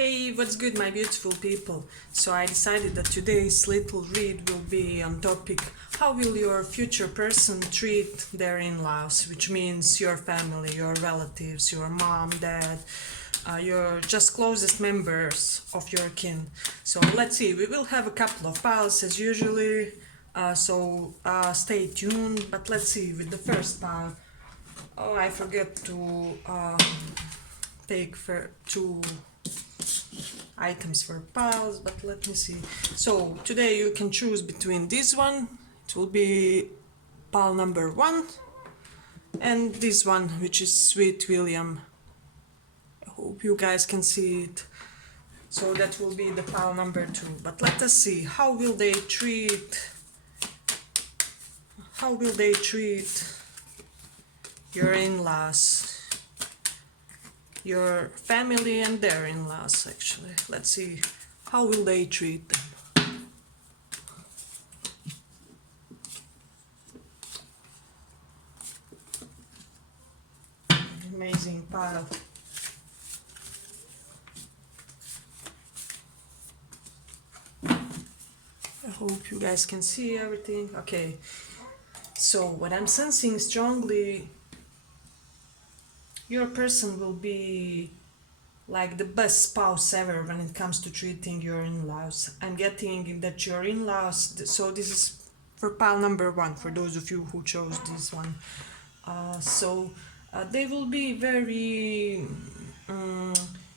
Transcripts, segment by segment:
Hey, what's good, my beautiful people? So I decided that today's little read will be on topic how will your future person treat their in-laws, which means your family, your relatives, your mom, dad, your just closest members of your kin. So let's see, we will have a couple of piles as usually, stay tuned, but let's see with the first pile. Oh, I forget to take for two items for piles, but let me see. So today you can choose between this one, it will be pile number 1, and this one, which is Sweet William. I hope you guys can see it. So that will be the pile number 2. But let us see, how will they treat your in-laws, your family and their in-laws actually. Let's see, how will they treat them? Amazing pile. I hope you guys can see everything. Okay, so what I'm sensing strongly, your person will be like the best spouse ever when it comes to treating your in-laws. I'm getting that your in-laws, so this is for pile number 1, for those of you who chose this one. They will be very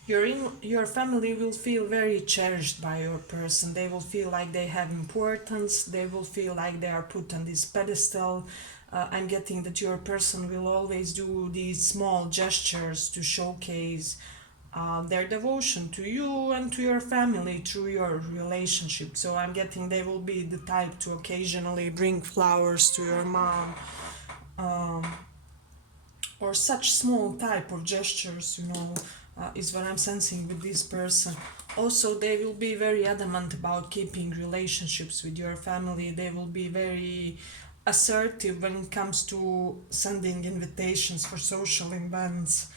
your family will feel very cherished by your person. They will feel like they have importance. They will feel like they are put on this pedestal. I'm getting that your person will always do these small gestures to showcase their devotion to you and to your family through your relationship. So I'm getting they will be the type to occasionally bring flowers to your mom, or such small type of gestures, is what I'm sensing with this person. Also, they will be very adamant about keeping relationships with your family. They will be very assertive when it comes to sending invitations for social events.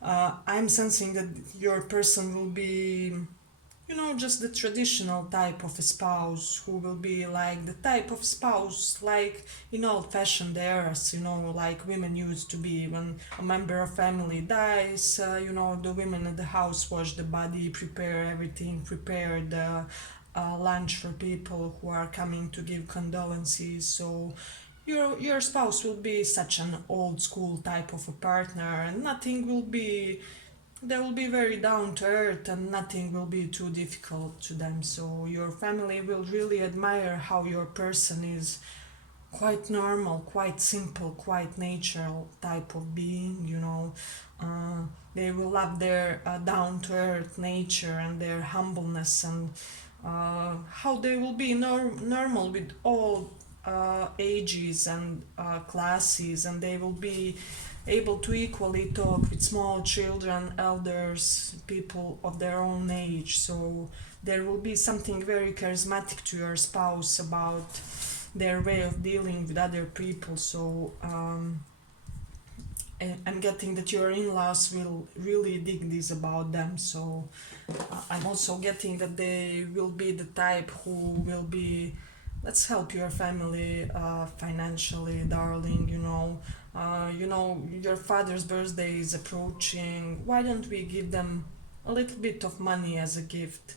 I'm sensing that your person will be, just the traditional type of a spouse who will be like the type of spouse like in old fashioned eras, like women used to be when a member of family dies. The women in the house wash the body, prepare everything, prepare the lunch for people who are coming to give condolences. So your spouse will be such an old school type of a partner, and nothing will be they will be very down to earth and nothing will be too difficult to them. So your family will really admire how your person is quite normal, quite simple, quite natural type of being. They will love their down to earth nature and their humbleness, and how they will be normal with all ages and classes, and they will be able to equally talk with small children, elders, people of their own age. So there will be something very charismatic to your spouse about their way of dealing with other people. So I'm getting that your in-laws will really dig this about them. So I'm also getting that they will be the type who will be, let's help your family financially, darling. Your father's birthday is approaching. Why don't we give them a little bit of money as a gift?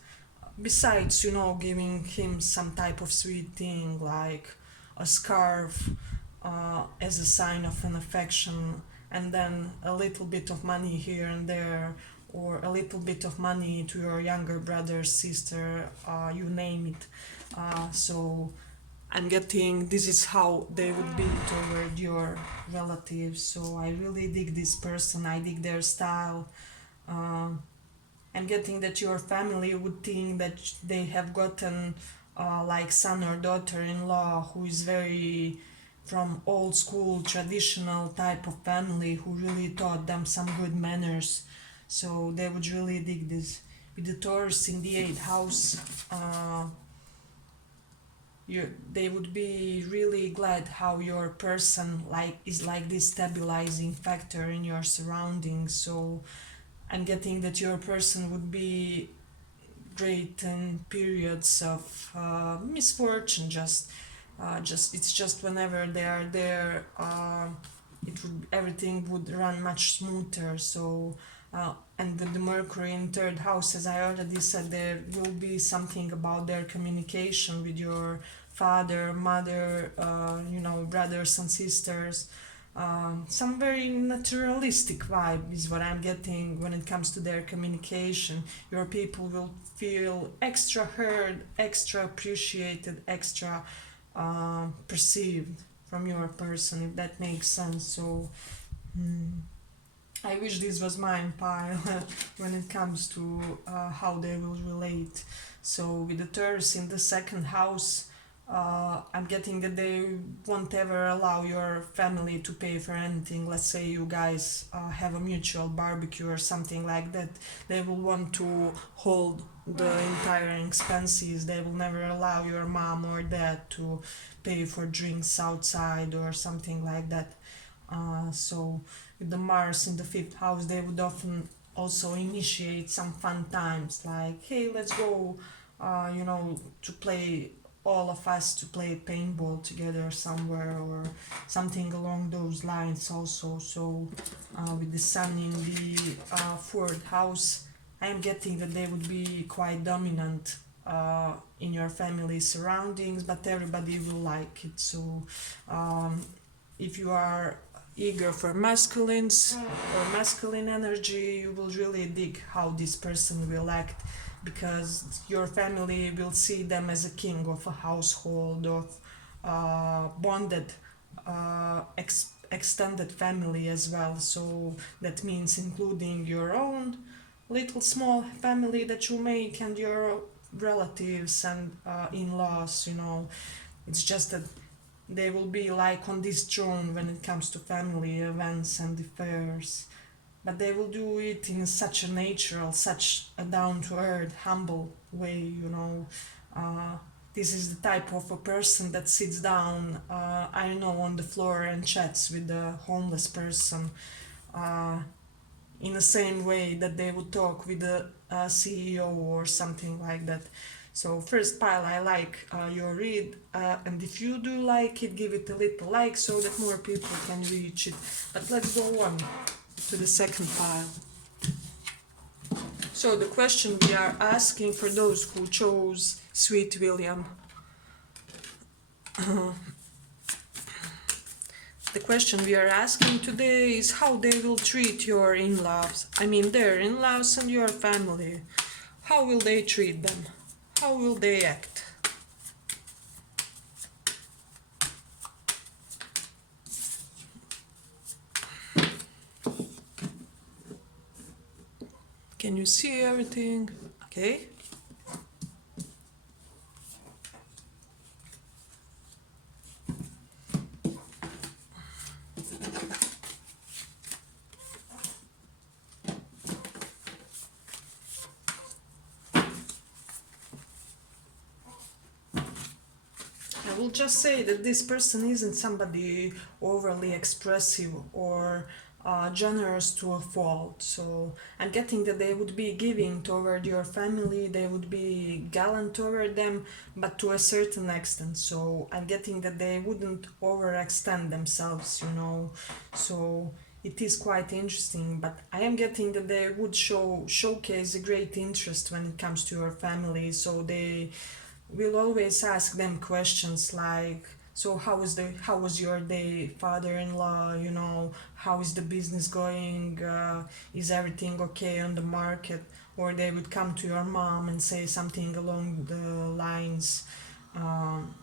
Besides, giving him some type of sweet thing like a scarf as a sign of an affection, and then a little bit of money here and there, or a little bit of money to your younger brother, sister, you name it. So I'm getting this is how they would be toward your relatives. So I really dig this person. I dig their style. I'm getting that your family would think that they have gotten like son or daughter-in-law who is very from old school traditional type of family who really taught them some good manners. So they would really dig this. With the Taurus in the 8th house, they would be really glad how your person is like this stabilizing factor in your surroundings. So I'm getting that your person would be great in periods of misfortune. Just it's just whenever they are there, everything would run much smoother. So and with the Mercury in third house, as I already said, there will be something about their communication with your father, mother, brothers and sisters. Some very naturalistic vibe is what I'm getting when it comes to their communication. Your people will feel extra heard, extra appreciated, extra perceived from your person, if that makes sense. So, I wish this was mine pile when it comes to how they will relate. So with the Taurus in the second house, I'm getting that they won't ever allow your family to pay for anything. Let's say you guys have a mutual barbecue or something like that. They will want to hold the entire expenses. They will never allow your mom or dad to pay for drinks outside or something like that. So with the Mars in the fifth house, they would often also initiate some fun times like, hey, let's go, to play, all of us to play paintball together somewhere or something along those lines also. So with the Sun in the fourth house, I am getting that they would be quite dominant in your family surroundings, but everybody will like it. So if you are eager for masculines or masculine energy, you will really dig how this person will act, because your family will see them as a king of a household, of bonded extended family as well. So that means including your own little small family that you make and your relatives and in-laws. It's just that they will be like on this throne when it comes to family events and affairs. But they will do it in such a natural, such a down to earth, humble way. Uh, this is the type of a person that sits down, I don't know, on the floor and chats with the homeless person uh, in the same way that they would talk with the CEO or something like that. So first pile, I like your read, and if you do like it, give it a little like so that more people can reach it. But let's go on to the second pile. So the question we are asking for those who chose Sweet William. The question we are asking today is how they will treat your in-laws. I mean their in-laws and your family. How will they treat them? How will they act? Can you see everything? Okay. I will just say that this person isn't somebody overly expressive or generous to a fault. So I'm getting that they would be giving toward your family, they would be gallant toward them, but to a certain extent. So I'm getting that they wouldn't overextend themselves. So it is quite interesting, but I am getting that they would showcase a great interest when it comes to your family. So they will always ask them questions like, so how was your day, father-in-law, how is the business going, is everything okay on the market? Or they would come to your mom and say something along the lines, um,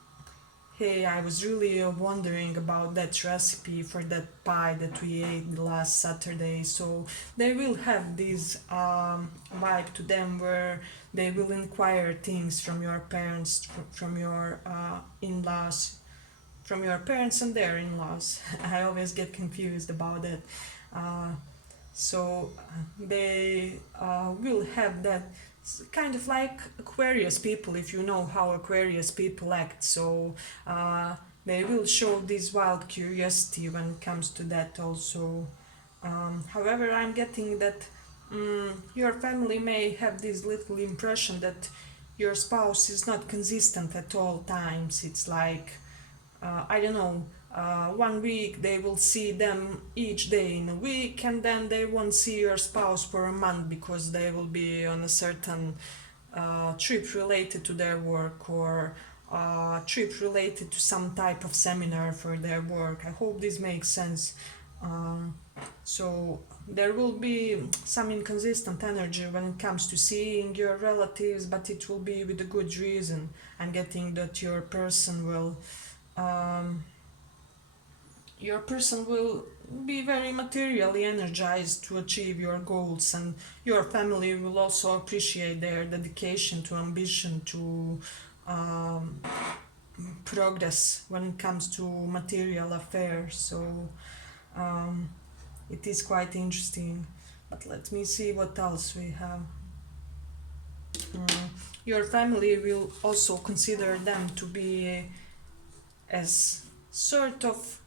hey, I was really wondering about that recipe for that pie that we ate last Saturday. So they will have this vibe to them where they will inquire things from your parents, from your in-laws, from your parents and their in-laws. I always get confused about that. Uh, so they will have that kind of like Aquarius people, if you know how Aquarius people act. So they will show this wild curiosity when it comes to that also. However, I'm getting that Your family may have this little impression that your spouse is not consistent at all times. It's like, I don't know, 1 week they will see them each day in a week, and then they won't see your spouse for a month because they will be on a certain trip related to their work, or trip related to some type of seminar for their work. I hope this makes sense. Um, so there will be some inconsistent energy when it comes to seeing your relatives, but it will be with a good reason. I'm getting that um, your person will be very materially energized to achieve your goals, and your family will also appreciate their dedication to ambition to um, progress when it comes to material affairs. So um, it is quite interesting. But let me see what else we have. Mm, your family will also consider them to be as sort of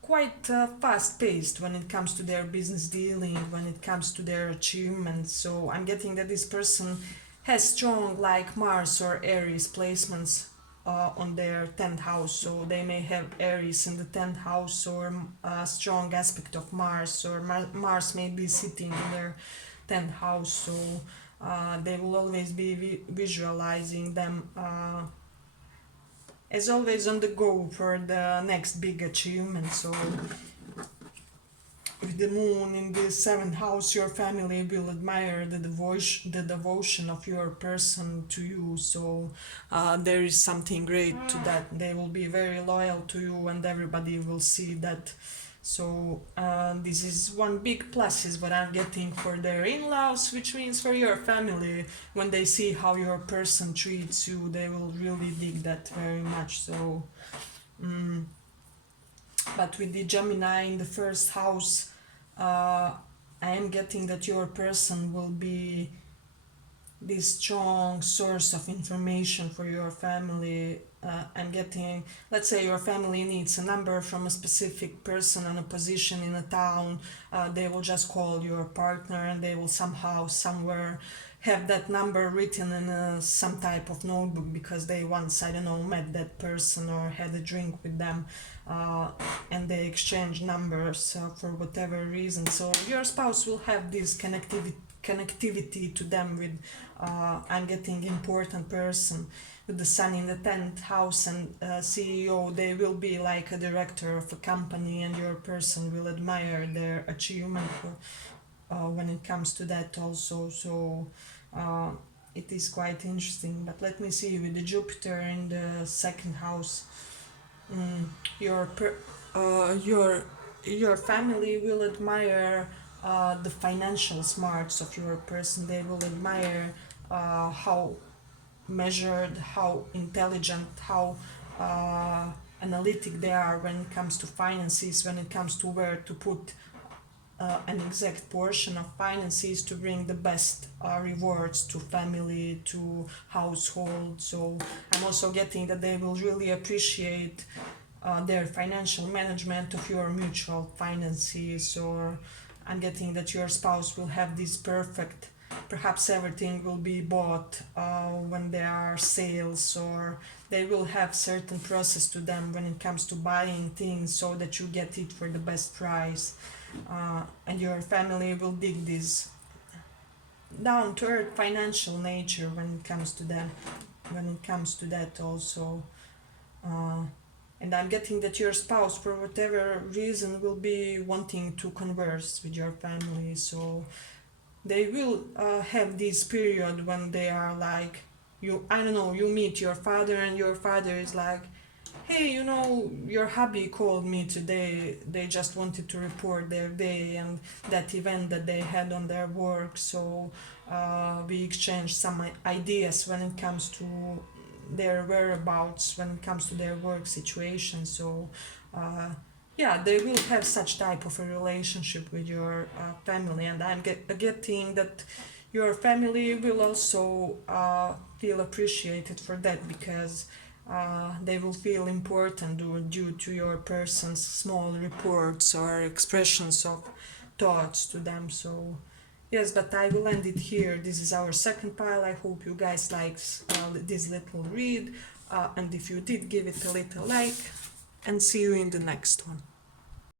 quite fast paced when it comes to their business dealing, when it comes to their achievements. So I'm getting that this person has strong, like Mars or Aries placements on their 10th house. So they may have Aries in the 10th house, or a strong aspect of Mars, or Mars may be sitting in their 10th house. So they will always be visualizing them as always on the go for the next big achievement. So with the moon in the 7th house, your family will admire the devotion of your person to you. So there is something great to that. They will be very loyal to you, and everybody will see that. So this is one big plus is what I'm getting for their in-laws, which means for your family, when they see how your person treats you, they will really dig that very much. So but with the Gemini in the first house, I am getting that your person will be this strong source of information for your family. I'm getting, let's say your family needs a number from a specific person in a position in a town. They will just call your partner, and they will somehow, somewhere, have that number written in some type of notebook because they once, I don't know, met that person or had a drink with them, and they exchange numbers for whatever reason. So your spouse will have this connectivity to them with I'm getting important person with the sun in the 10th house, and CEO. They will be like a director of a company, and your person will admire their achievement when it comes to that also. So uh, it is quite interesting. But let me see, with the Jupiter in the 2nd house, mm, your your family will admire the financial smarts of your person. They will admire how measured, how intelligent, how analytic they are when it comes to finances, when it comes to where to put an exact portion of finances to bring the best rewards to family, to household. So I'm also getting that they will really appreciate their financial management of your mutual finances, or I'm getting that your spouse will have this perfect, perhaps everything will be bought when there are sales, or they will have certain process to them when it comes to buying things so that you get it for the best price, and your family will dig this down to earth financial nature when it comes to them, when it comes to that also. uh, and I'm getting that your spouse, for whatever reason, will be wanting to converse with your family. So they will have this period when they are like, you, I don't know, you meet your father, and your father is like, hey, you know, your hubby called me today. They just wanted to report their day and that event that they had on their work. So we exchanged some ideas when it comes to their whereabouts, when it comes to their work situation. So uh, yeah, they will have such type of a relationship with your family, and I'm getting that your family will also feel appreciated for that, because they will feel important due to your person's small reports or expressions of thoughts to them. So yes, but I will end it here. This is our second pile. I hope you guys liked this little read, and if you did, give it a little like, and see you in the next one.